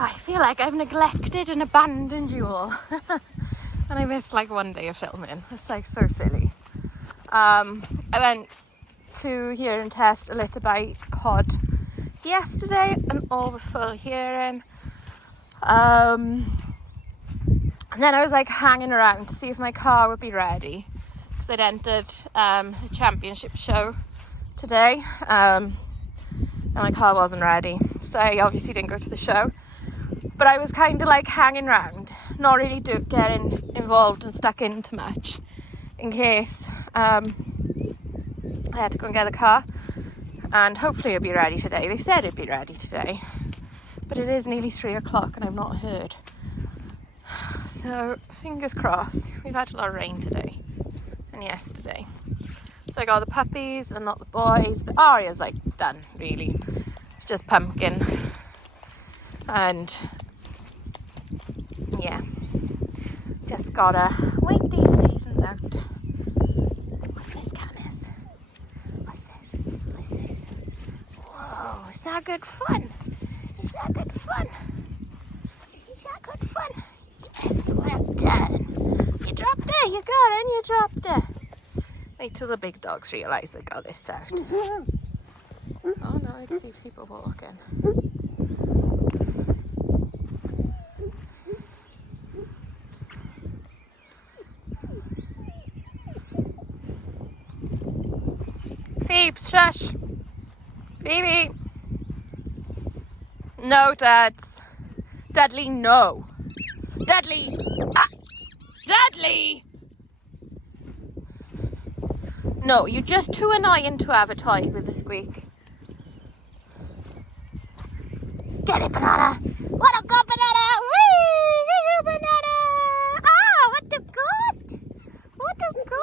I feel like I've neglected and abandoned you all. And I missed like one day of filming. It's like so silly. I went to hear and test a litter bike pod yesterday and all was full hearing. And then I was like hanging around to see if my car would be ready, because I'd entered a championship show today, and my car wasn't ready, so I obviously didn't go to the show. But I was kind of like hanging around, not really getting involved and stuck in too much, in case I had to go and get the car, and hopefully it'll be ready today. They said it'd be ready today, but it is nearly 3 o'clock and I've not heard. So fingers crossed. We've had a lot of rain today and yesterday. So I got the puppies and not the boys. The Aria's like done, really. It's just Pumpkin. And yeah, just gotta wait these seasons out. What's this, Canis? What's this? Whoa, is that good fun? Is that good fun? Yes, well done. You dropped it, you got it, you dropped it. Wait till the big dogs realise they got this out. Oh no, I can see people walking. Phoebe, shush. Phoebe. No, Dads. Dudley, no. Dudley! Ah! Dudley! No, you're just too annoying to have a toy with a squeak. Get it, Banana! What a good banana! Whee! Get you, Banana! Ah, what a good! What a good!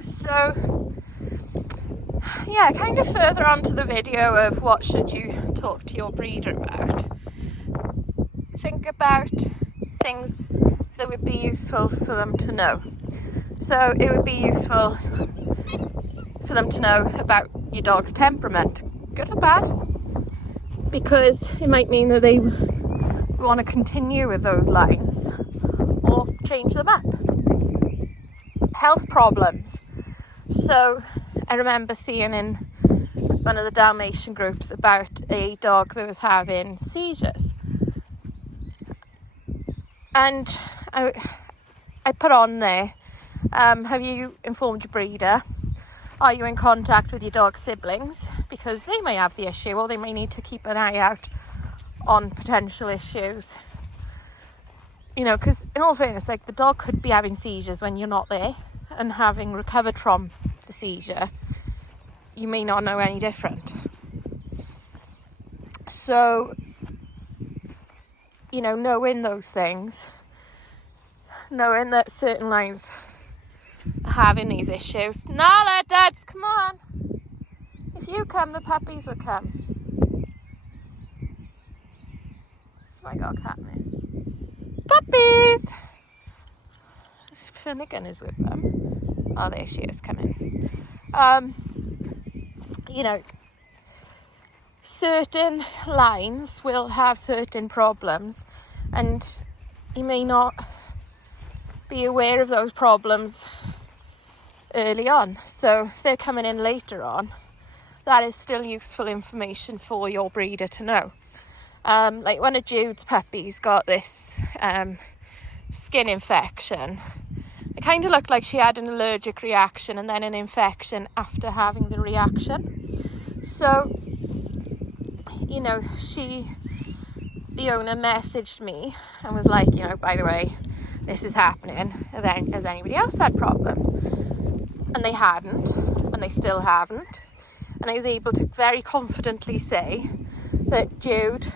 So, yeah, kind of further on to the video of what should you talk to your breeder about. Think about things that would be useful for them to know. So it would be useful for them to know about your dog's temperament, good or bad, because it might mean that they want to continue with those lines or change them up. Health problems. So I remember seeing in one of the Dalmatian groups about a dog that was having seizures. And I put on there, have you informed your breeder? Are you in contact with your dog's siblings? Because they may have the issue, or they may need to keep an eye out on potential issues. You know, because in all fairness, like, the dog could be having seizures when you're not there, and having recovered from the seizure, you may not know any different. So, you know, knowing those things, knowing that certain lines are having these issues. Nala, Dads, come on. If you come, the puppies will come. Oh my God, Katniss. Puppies! Finnegan is with them. Oh, there she is, coming. You know, certain lines will have certain problems, and you may not be aware of those problems early on. So if they're coming in later on, that is still useful information for your breeder to know. Like one of Jude's puppies got this skin infection. It kind of looked like she had an allergic reaction and then an infection after having the reaction. So, you know, the owner messaged me and was like, you know, by the way, this is happening. Has anybody else had problems? And they hadn't, and they still haven't. And I was able to very confidently say that Jude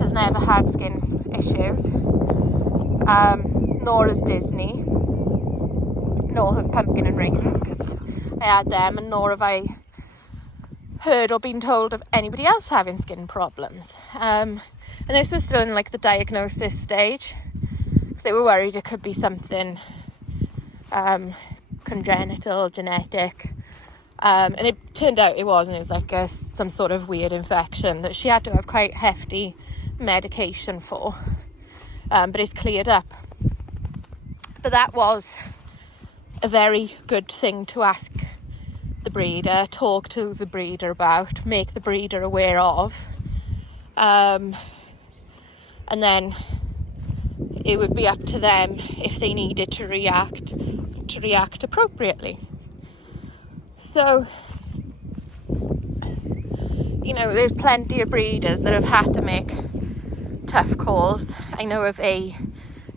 has never had skin issues, nor has Disney, nor have Pumpkin and Raven, because I had them, and nor have I heard or been told of anybody else having skin problems. And this was still in like the diagnosis stage, because they were worried it could be something congenital, genetic. And it turned out it wasn't. It was like some sort of weird infection that she had to have quite hefty medication for. But it's cleared up. But that was a very good thing to ask the breeder, talk to the breeder about, make the breeder aware of. And then it would be up to them if they needed to react appropriately. So, there's plenty of breeders that have had to make tough calls. I know of a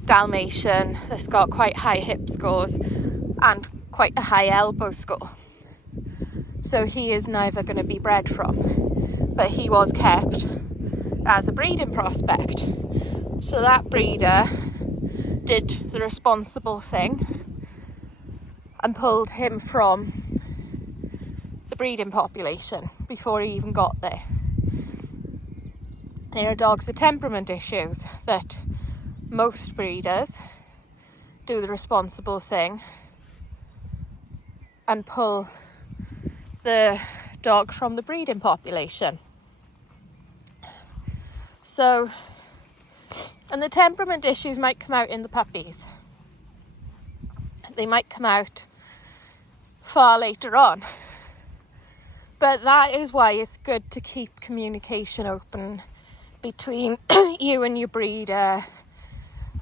Dalmatian that's got quite high hip scores and quite a high elbow score. So he is never going to be bred from. But he was kept as a breeding prospect. So that breeder did the responsible thing and pulled him from the breeding population before he even got there. There are dogs with temperament issues that most breeders do the responsible thing and pull the dog from the breeding population. So, and the temperament issues might come out in the puppies. They might come out far later on. But that is why it's good to keep communication open between you and your breeder,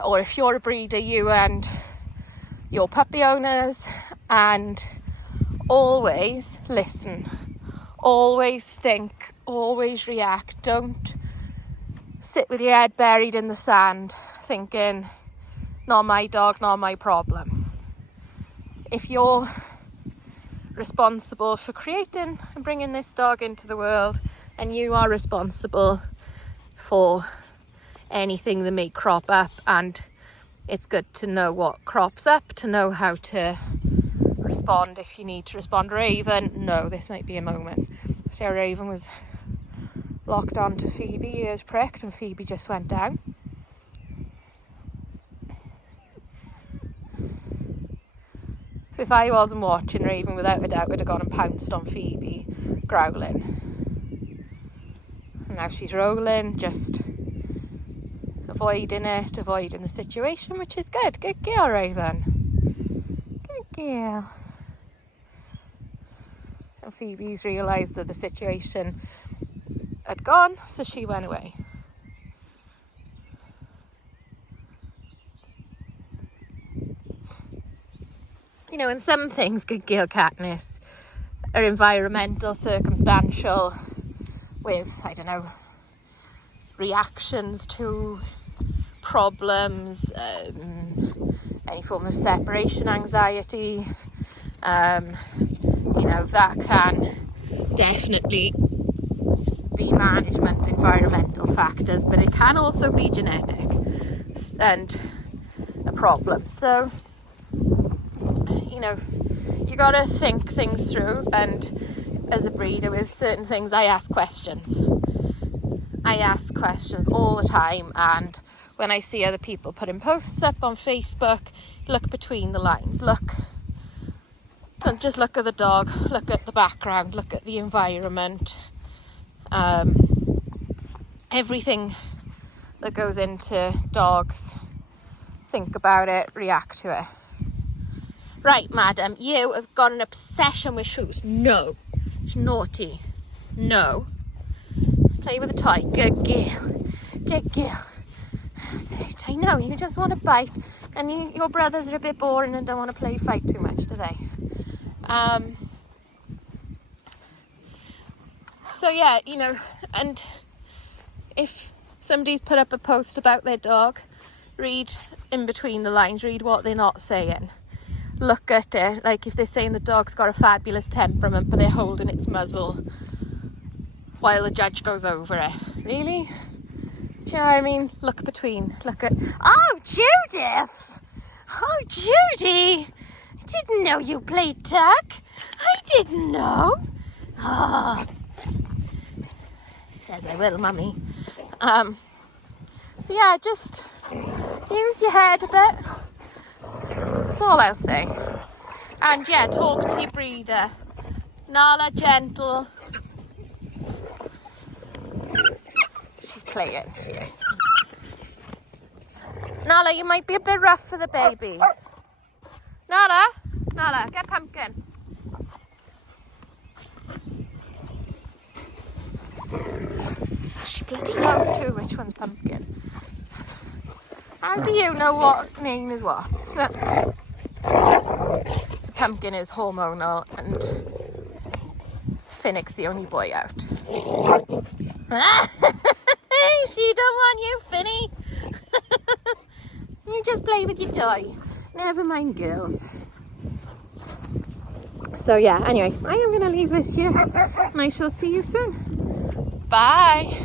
or if you're a breeder, you and your puppy owners, and always listen, always think, always react. Don't sit with your head buried in the sand thinking, not my dog, not my problem. If you're responsible for creating and bringing this dog into the world, and you are responsible for anything that may crop up, and it's good to know what crops up, to know how to respond if you need to respond. Raven, no, this might be a moment. So Raven was locked on to Phoebe, ears pricked, and Phoebe just went down. So if I wasn't watching, Raven without a doubt would have gone and pounced on Phoebe, growling. And now she's rolling, just avoiding the situation, which is good. Good girl, Raven. Good girl. And Phoebe's realised that the situation had gone, so she went away. And some things, good girl Katniss, are environmental, circumstantial, with, reactions to problems, any form of separation anxiety. That can definitely be management, environmental factors, but it can also be genetic and a problem. So, you got to think things through, and as a breeder with certain things, I ask questions. I ask questions all the time, and when I see other people putting posts up on Facebook, look between the lines. Don't just look at the dog, look at the background, look at the environment, everything that goes into dogs. Think about it, react to it. Right, madam, you have got an obsession with shoes. No. It's naughty. No. Play with a toy. Good girl. Good girl. That's it. I know, you just want to bite. And your brothers are a bit boring and don't want to play fight too much, do they? So yeah, and if somebody's put up a post about their dog, read in between the lines, read what they're not saying. Look at it, like if they're saying the dog's got a fabulous temperament but they're holding its muzzle while the judge goes over it. Really? Do you know what I mean? Look at... Oh, Judith! Oh, Judy! I didn't know you played tag. I didn't know. Oh. Says I will, mummy. So yeah, just use your head a bit. That's all I'll say. And yeah, talk to your breeder. Nala, gentle. She's playing, she is. Nala, you might be a bit rough for the baby. Nala, get Pumpkin. She bloody knows too which one's Pumpkin. How do you know what name is what? So Pumpkin is hormonal and Finnick's the only boy out. She don't want you, Finny. You just play with your toy. Never mind, girls. So yeah, anyway, I am going to leave this here and I shall see you soon. Bye.